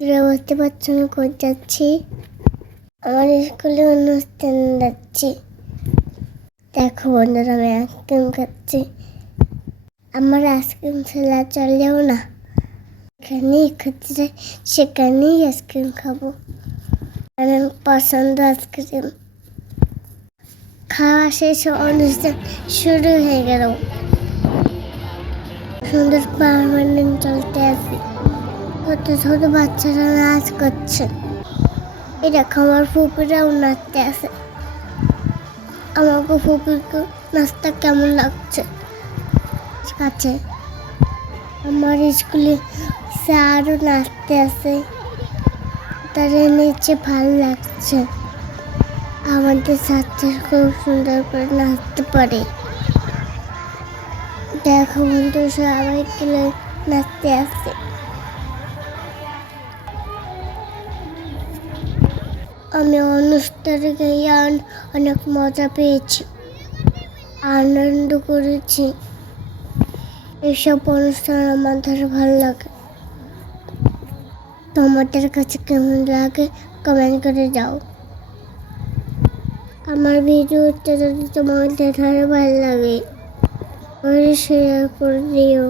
তোরা বুঝতে পারছো আমি কোথায় যাচ্ছি? আমার স্কুলে অনুষ্ঠান যাচ্ছি। দেখো বন্ধুরা, আমি আইসক্রিম খাচ্ছি। আমার আইসক্রিম ছাড়া চলেও না। এখানেই খেতে চাই, সেখানেই আইসক্রিম খাবো। আমার পছন্দ আইসক্রিম। খাওয়া শেষ, অনুষ্ঠান শুরু হয়ে গেল। সুন্দর পারমানেন্ট চলতে আছে। ছোট ছোট বাচ্চারা নাচ করছে। এই দেখো আমার ফুপুরাও নাচতে আছে। আমাকে ফুপুকে নাচটা কেমন লাগছে কাছে। আমার স্কুলে স্যারও নাচতে আছে, তাদের নিচে ভালো লাগছে। আমাদের ছাত্র খুব সুন্দর করে নাচতে পারে। দেখো বন্ধু, সবাই তুলে নাচতে আসছে। আমি অনুষ্ঠানে গিয়ে অনেক মজা পেয়েছি, আনন্দ করেছি। এসব অনুষ্ঠান আমাদের ভালো লাগে। তোমাদের কাছে কেমন লাগে কমেন্ট করে যাও। আমার ভিডিওটা যদি তোমাদের ভালো লাগে শেয়ার করে দিও।